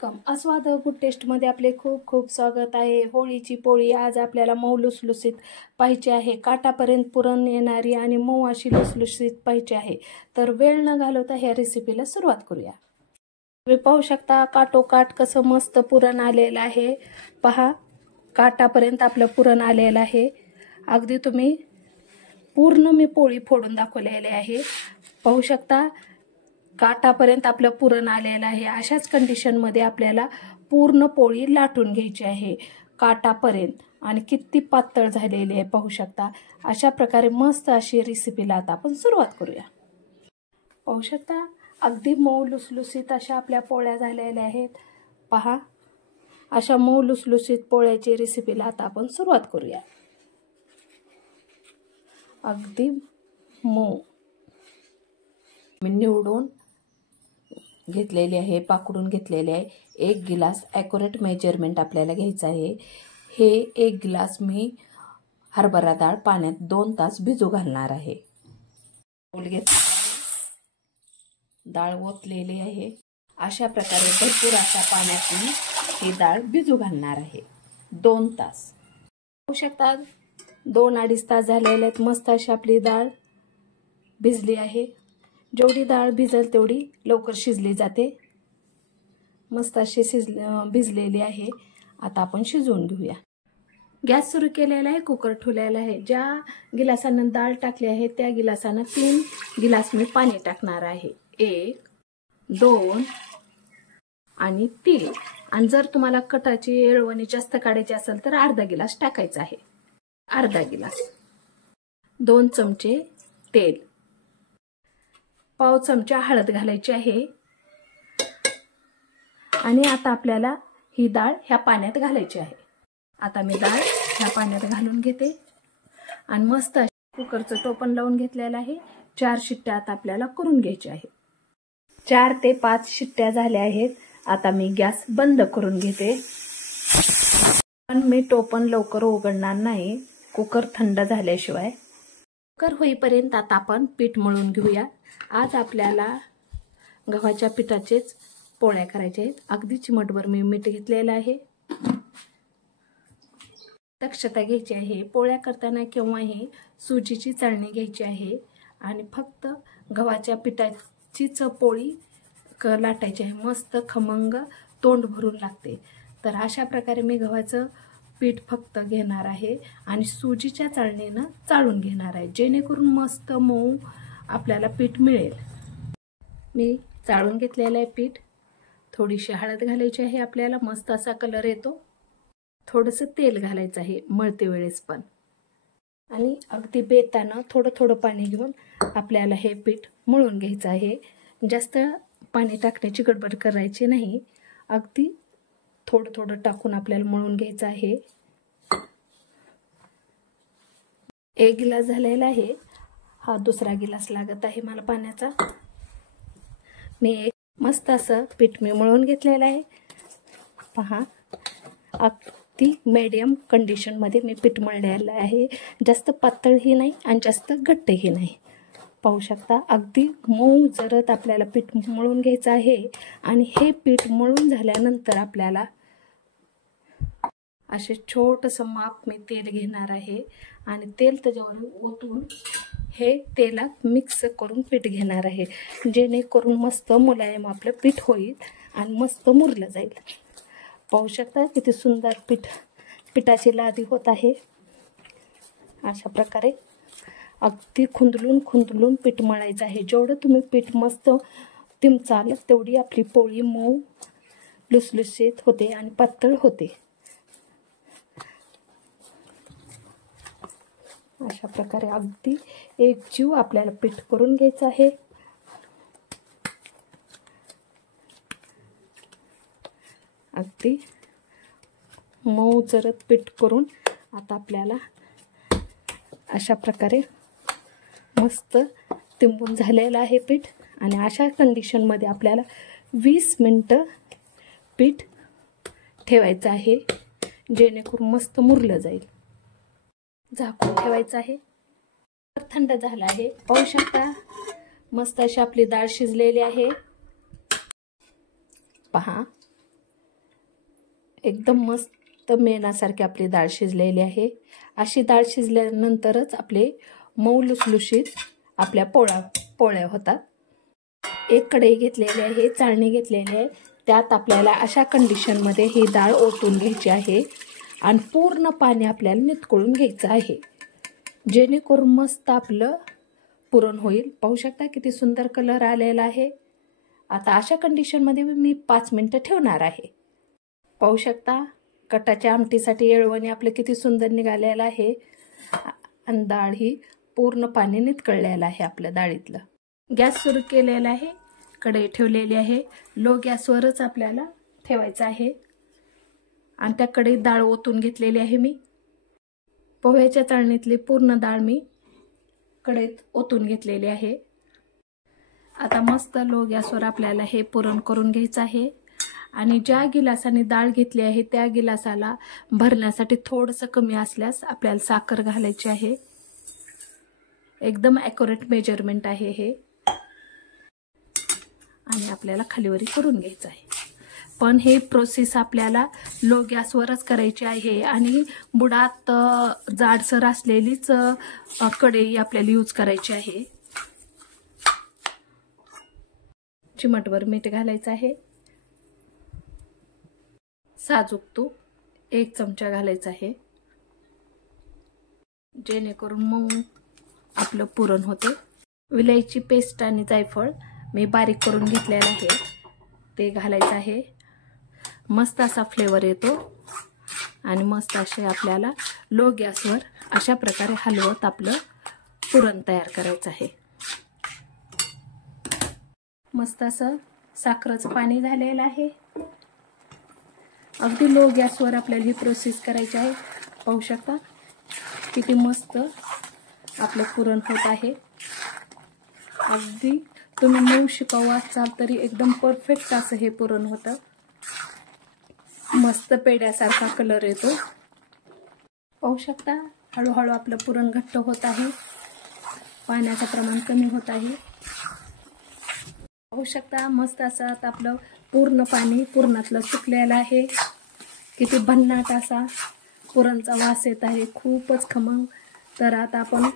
Welcome आस्वाद good टेस्टमध्ये आपले खूप खूप स्वागत आहे। होळीची पोळी आज आपल्याला मऊ लुसलुसीत पाहिजे आहे, काटापर्यंत पुरण येणारी आणि मऊ अशी लुसलुसीत पाहिजे आहे। तर वेळ न घालवता ह्या रेसिपीला सुरुवात करूया। तुम्ही पाहू शकता काटोकाट कसं मस्त पुरण आलेलं आहे। पहा काटापर्यंत आपलं पुरण आलेलं आहे। अगदी तुम्ही पूर्ण मी पोळी फोडून दाखवलेली आहे। पाहू शकता काटापर्यंत आपलं पुरण आलेलं आहे। अशाच कंडिशनमध्ये आपल्याला पूर्ण पोळी लाटून घ्यायची आहे काटापर्यंत आणि किती पातळ झालेली आहे पाहू शकता। अशा प्रकारे मस्त अशी रेसिपीला आता आपण सुरुवात करूया। पाहू शकता अगदी मऊ लुसलुसीत अशा आपल्या पोळ्या झालेल्या आहेत। पहा अशा मऊ लुसलुसीत पोळ्याची रेसिपीला आता आपण सुरुवात करूया। अगदी मऊ मी निवडून घेतलेली आहे, पाकडून घेतलेले आहे। 1 गिलास ॲक्युरेट मेजरमेंट आपल्याला घ्यायचं आहे। हे 1 गिलास मी हरभरा डाळ पाण्यात 2 तास भिजू घालणार आहे। डाळ ओतलेली आहे। अशा प्रकारे भरपूर अशा पाण्यात मी ही डाळ भिजू घालणार आहे 2 तास। पाहू शकता 2-2.5 तास झालेले आहेत। मस्त अशी आपली डाळ भिजली आहे। जेवढी डाळ भिजेल तेवढी लवकर शिजली जाते। मस्त अशी भिजलेली आहे। आता आपण शिजवून घेऊया। गॅस सुरू केलेला आहे, कुकर ठेवलेला आहे। ज्या गिलासानं डाळ टाकली आहे त्या गिलासानं 3 गिलास मी पाणी टाकणार आहे। 1 2 आणि 3। आणि जर तुम्हाला कटाची येळवणी जास्त काढायची असेल तर अर्धा गिलास टाकायचा आहे। अर्धा गिलास। 2 चमचे तेल, पाव चमचा हळद घालायची आहे। आणि आता आपल्याला ही डाळ ह्या पाण्यात घालायची आहे। आता मी डाळ ह्या पाण्यात घालून घेते आणि मस्त कुकरचं टोपण लावून घेतलेलं आहे। 4 शिट्ट्या आता आपल्याला करून घ्यायच्या आहेत। 4 ते 5 शिट्ट्या झाल्या आहेत। आता मी गॅस बंद करून घेते। पण मी टोपण लवकर उघडणार नाही, कुकर थंड झाल्याशिवाय। कुकर होईपर्यंत आता आपण पीठ मळून घेऊया। आज आपल्याला गव्हाच्या पिठाचेच पोळ्या करायच्या आहेत। अगदी चिमटभर मी मीठ घेतलेलं आहे। दक्षता घ्यायची आहे, पोळ्या करताना केव्हाही सुजीची चाळणी घ्यायची आहे आणि फक्त गव्हाच्या पिठाचीच पोळी लाटायची आहे। मस्त खमंग तोंड भरून लागते। तर अशा प्रकारे मी गव्हाचं पीठ फक्त घेणार आहे आणि सुजीच्या चाळणीनं चाळून घेणार आहे, जेणेकरून मस्त मऊ आपल्याला पीठ मिळेल। मी चाळून घेतलेलं आहे पीठ। थोडीशी हळद घालायची आहे आपल्याला, मस्त असा कलर येतो। थोडंसं तेल घालायचं आहे मळते वेळेस पण। आणि अगदी बेतानं थोडं थोडं पाणी घेऊन आपल्याला हे पीठ मळून घ्यायचं आहे। जास्त पाणी टाकण्याची गडबड करायची नाही, अगदी थोडं थोडं टाकून आपल्याला मळून घ्यायचं आहे। 1 गिलास झालेला आहे, हा दुसरा गिलास लागत आहे मला पाण्याचा। मी एक मस्त असं पीठ मी मळून घेतलेलं आहे। पहा अगदी मीडियम कंडिशनमध्ये मी पीठ मळलेलं आहे। जास्त पातळही नाही आणि जास्त घट्टही नाही। पाहू शकता अगदी मऊ जरत आपल्याला पीठ मळून घ्यायचं आहे। आणि हे पीठ मळून झाल्यानंतर आपल्याला असे छोटंसं माप मी तेल घेणार आहे आणि तेल त्याच्यावर ओतून हे तेलात मिक्स करून पीठ घेणार आहे, जेणेकरून मस्त मुलायम आपलं पीठ होईल आणि मस्त मुरलं जाईल। पाहू शकता किती सुंदर पिठाची लादी होत आहे। अशा प्रकारे अगदी खुंदलून खुंदलून पीठ मळायचं आहे। जेवढं तुम्ही पीठ मस्त तिमचाल तेवढी आपली पोळी मऊ लुसलुसीत होते आणि पातळ होते। अशा प्रकारे अगदी एकजीव आपल्याला पीठ करून घ्यायचं आहे। अगदी मऊ जरत पीठ करून आता आपल्याला अशा प्रकारे मस्त तिंबून झालेलं आहे पीठ। आणि अशा कंडिशनमध्ये आपल्याला 20 मिनिटं पीठ ठेवायचं आहे, जेणेकरून मस्त मुरलं जाईल। झाकून ठेवायचं आहे। थंड झालं आहे, पाहू शकता मस्त अशी आपली डाळ शिजलेली आहे। पहा एकदम मस्त मेणासारखी आपली डाळ शिजलेली आहे. अशी डाळ शिजल्यानंतरच आपले मऊ लुसलुशीत आपल्या पोळ्या होतात. एक कढई घेतलेली आहे, चाळणी घेतलेली आहे. त्यात आपल्याला अशा कंडिशनमध्ये ही डाळ ओतून घ्यायची आहे आणि पूर्ण पाणी आपल्याला नितळून घ्यायचं आहे, जेणेकरून मस्त आपलं पुरण होईल. पाहू शकता किती सुंदर कलर आलेला आहे. आता अशा कंडिशनमध्ये मी 5 मिनिटं ठेवणार आहे. पाहू शकता कटाच्या आमटीसाठी येळवणी आपलं किती सुंदर निघालेलं आहे आणि डाळ ही पूर्ण पाणी नितळलेलं आहे आपल्या डाळीतलं. गॅस सुरू केलेला आहे, कढई ठेवलेली आहे. लो गॅसवरच आपल्याला ठेवायचं आहे आणि त्या कढईत डाळ ओतून घेतलेली आहे मी. पोह्याच्या चाळणीतली पूर्ण डाळ मी कढईत ओतून घेतलेली आहे. आता मस्त लो गॅसवर आपल्याला हे पुरण करून घ्यायचं आहे आणि ज्या गिलासाने डाळ घेतली आहे त्या गिलासाला भरण्यासाठी थोडंसं कमी असल्यास आपल्याला साखर घालायची आहे. एकदम ॲक्युरेट मेजरमेंट आहे हे आणि आपल्याला खालीवरी करून घ्यायचं आहे. पण हे प्रोसेस आपल्याला लो गॅसवरच करायची आहे आणि बुडात जाडसर असलेलीच कढई आपल्याला यूज करायची आहे. चिमटभर मीठ घालायचं आहे. साजूक तूप 1 चमचा घालायचा आहे, जेणेकरून मऊ आपलं पुरण होते. विलायची पेस्ट आणि जायफळ मी बारीक करून घेतलेला आहे, ते घालायचं आहे. मस्त असा फ्लेवर येतो आणि मस्त असे आपल्याला लो गॅसवर अशा प्रकारे हलवत आपलं पुरण तयार करायचं आहे. मस्त असं साखरेचं पाणी झालेलं आहे. अगदी लो गॅसवर आपल्याला ही प्रोसेस करायची आहे. पाहू शकता किती मस्त आपलं पुरण होत आहे. अगदी तुम्ही मऊ शिकाऊ असाल तरी एकदम परफेक्ट असं हे पुरण होतं. मस्त पेड्यासारखा कलर येतो. पाहू शकता हळूहळू आपलं पुरण घट्ट होत आहे, पाण्याचं प्रमाण कमी होत आहे. पाहू शकता मस्त असं आता आपलं पूर्ण पाणी पुरणातलं सुकलेलं आहे. किती भन्नाट असा पुरणचा वास येत आहे, खूपच खमंग. तर आता आपण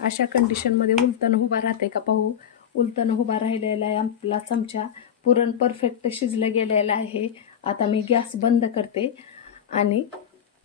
अशा कंडिशनमध्ये उलटण उभा राहते का पाहू. उलटण उभा राहिलेला आहे आपला चमचा. पुरण परफेक्ट शिजलं गेलेलं आहे. आता मी गॅस बंद करते आणि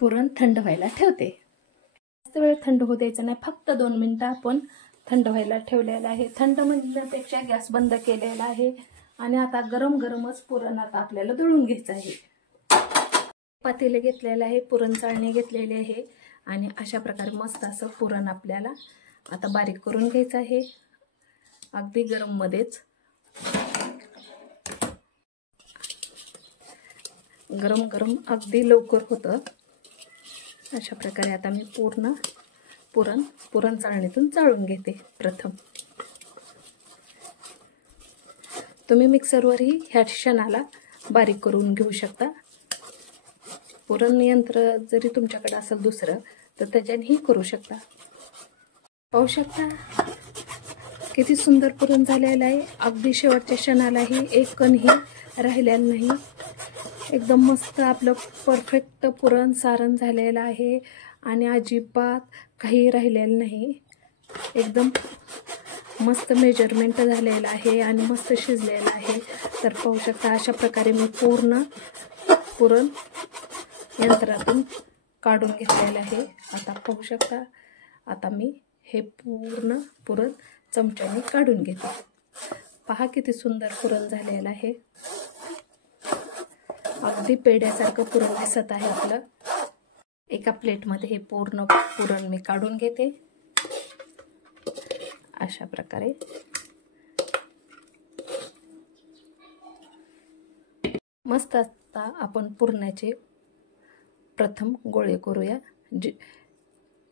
पुरण थंड व्हायला ठेवते. जास्त वेळ थंड होऊ द्यायचं नाही, फक्त 2 मिनिटं आपण थंड व्हायला ठेवलेलं आहे. थंड म्हणण्यापेक्षा गॅस बंद केलेला आहे आणि आता गरम गरमच पुरण आता आपल्याला दळून घ्यायचं आहे. पातेलं घेतलेलं आहे, पुरण चाळणी घेतलेली आहे आणि अशा प्रकारे मस्त असं पुरण आपल्याला आता बारीक करून घ्यायचं आहे, अगदी गरम मध्येच. गरम गरम अगदी लवकर होतं. अशा प्रकारे आता मी पूर्ण पुरण चाळणीतून चाळून घेते. प्रथम तुम्ही मिक्सरवरही ह्या क्षणाला बारीक करून घेऊ शकता. पुरण यंत्र जरी तुमच्याकडे असेल दुसरं तर त्याच्यानेही करू शकता. पाहू शकता किती सुंदर पुरण झालेलं आहे. अगदी शेवटच्या क्षणालाही एक कणही राहिलेलं नाही. एकदम मस्त आपलं परफेक्ट पुरण सारण झालेलं आहे आणि अजिबात काही राहिलेलं नाही. एकदम मस्त मेजरमेंट झालेलं आहे आणि मस्त शिजलेलं आहे. तर पाहू शकता अशा प्रकारे मी पूर्ण पुरण यंत्रातून काढून घेतलेलं आहे. आता पाहू शकता आता मी हे पूर्ण पुरण चमच्याने काढून घेते. पहा किती सुंदर पुरण झालेलं आहे. अगदी पेड्यासारखं पुरण दिसत आहे आपलं. एका प्लेटमध्ये हे पूर्ण पुरण मी काढून घेते. अशा प्रकारे मस्त आता आपण पुरणाचे प्रथम गोळे करूया.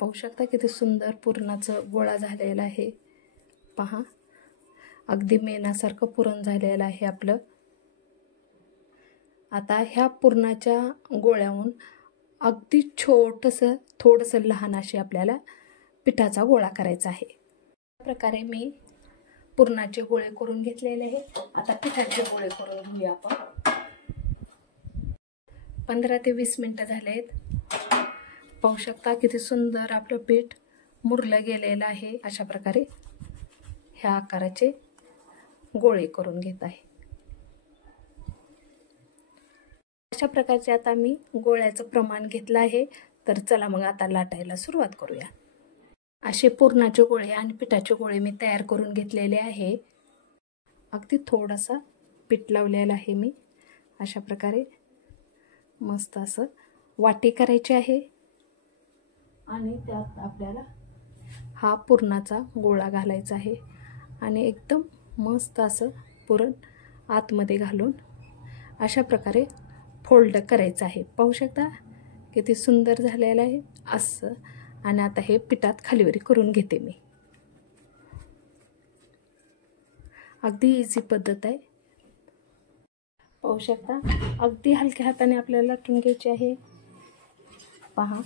पाहू शकता किती सुंदर पुरणाचं गोळा झालेला आहे. पहा अगदी मेणासारखं पुरण झालेलं आहे आपलं. आता ह्या पुरणाच्या गोळ्याहून अगदी थोडंसं लहान अशी आपल्याला पिठाचा गोळा करायचा आहे. अशा प्रकारे मी पुरणाचे गोळे करून घेतलेले आहे. आता पिठाचे गोळे करून घेऊया आपण. 15 ते 20 मिनटं झालेत। पाहू शकता किती सुंदर आपलं पीठ मुरलं गेलेलं आहे। अशा प्रकारे ह्या आकाराचे गोळे करून घेत आहे। अशा प्रकारचे आता मी गोळ्याचं प्रमाण घेतलं आहे। तर चला मग आता लाटायला सुरुवात करूया। असे पुरणाचे गोळे आणि पिठाचे गोळे मी तयार करून घेतलेले आहे। अगदी थोडासा पीठ लावलेलं आहे मी। अशा प्रकारे मस्त असं वाटी करायची आहे आणि त्यात आपल्याला हा पुरणाचा गोळा घालायचा आहे आणि एकदम मस्त असं पुरण आतमध्ये घालून अशा प्रकारे फोल्ड करायचं आहे। पाहू शकता किती सुंदर झालेलं आहे असं। आणि आता हे पिठात खालीवरी करून घेते मी। अगदी इझी पद्धत आहे। पाहू शकता अगदी हलक्या हाताने आपल्याला लाटून घ्यायचे आहे। पहा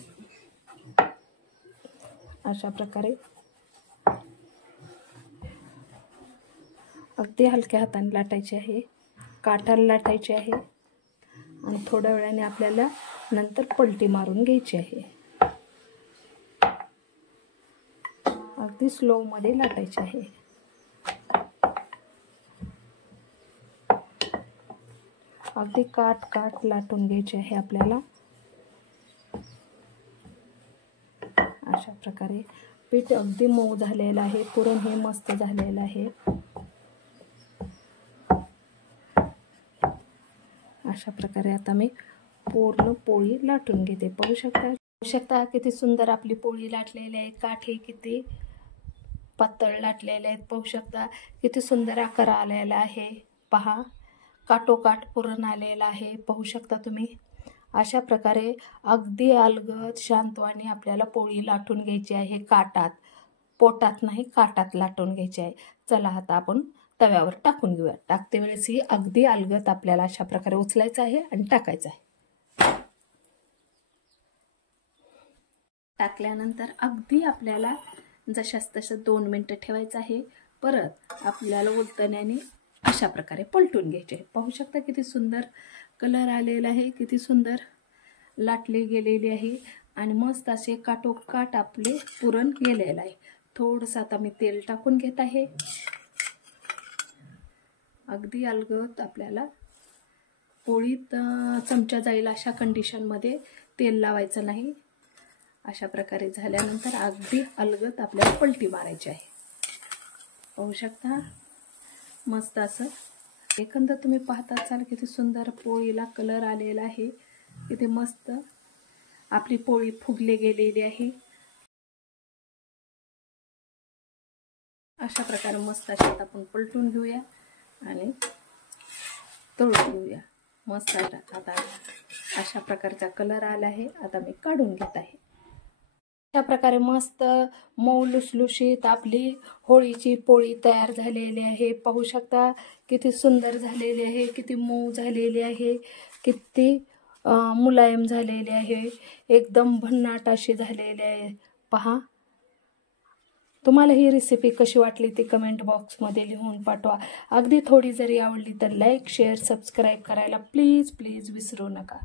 अशा प्रकारे अगदी हलक्या हाताने लाटायचे आहे। काठाला लाटायचे आहे आणि थोड्या वेळाने आपल्याला नंतर पलटी मारून घ्यायची आहे। अगदी स्लो मध्ये लाटायचे आहे। अगदी काट लाटून घ्यायचे आहे आपल्याला। अशा प्रकारे पीठ अगदी मऊ झालेलं आहे। पुरण हे मस्त झालेलं आहे। अशा प्रकारे आता मी पूर्ण पोळी लाटून घेते। पाहू शकता किती सुंदर आपली पोळी लाटलेली आहे। काठ हे किती पातळ लाटलेले आहेत। पाहू शकता किती सुंदर आकार आलेला आहे। पहा काठोकाठ पुरण आलेलं आहे। पाहू शकता तुम्ही। अशा प्रकारे अगदी अलगद शांतवाने आपल्याला पोळी लाटून घ्यायची आहे। काठात, पोटात नाही, काठात लाटून घ्यायची आहे। चला आता आपण तव्यावर टाकून घेऊया। टाकते वेळेस ही अगदी अलगद आपल्याला अशा प्रकारे उचलायचं आहे आणि टाकायचं आहे। टाकल्यानंतर अगदी आपल्याला जशास तसं 2 मिनिटं ठेवायचं आहे। परत आपल्याला उलटण्याने अशा प्रकारे पलटून घ्यायचे। पाहू शकता किती सुंदर कलर आलेला आहे। किती सुंदर लाटले गेलेले आहे आणि मस्त असे काठोकाठ आपले पुरण गेलेलं आहे। थोडंसं आता मी तेल टाकून घेत आहे। अगदी अलगद आपल्याला पोळीत चमचा जाईल अशा कंडिशनमध्ये तेल लावायचं नाही। अशा प्रकारे झाल्यानंतर अगदी अलगद आपल्याला पलटी मारायची आहे। पाहू शकता मस्त असं एकंदर तुम्ही पाहता असाल किती सुंदर पोळीला कलर आलेला आहे। किती मस्त आपली पोळी फुगली गेलेली आहे। अशा प्रकारे मस्त अशी आपण पलटून घेऊया आणि तळून घेऊया। मस्त आता अशा प्रकारचा कलर आला आहे। आता मी काढून घेत आहे। अशा प्रकारे मस्त मऊ लुसलुशीत आपली होळीची पोळी तयार झालेली आहे। पाहू शकता किती सुंदर झालेली आहे, किती मऊ झालेली आहे, किती मुलायम झालेली आहे, एकदम भन्नाट अशी झालेली आहे। पहा तुम्हाला ही रेसिपी कशी वाटली ती कमेंट बॉक्समध्ये लिहून पाठवा। अगदी थोडी जरी आवडली तर लाईक, शेअर, सबस्क्राईब करायला प्लीज विसरू नका।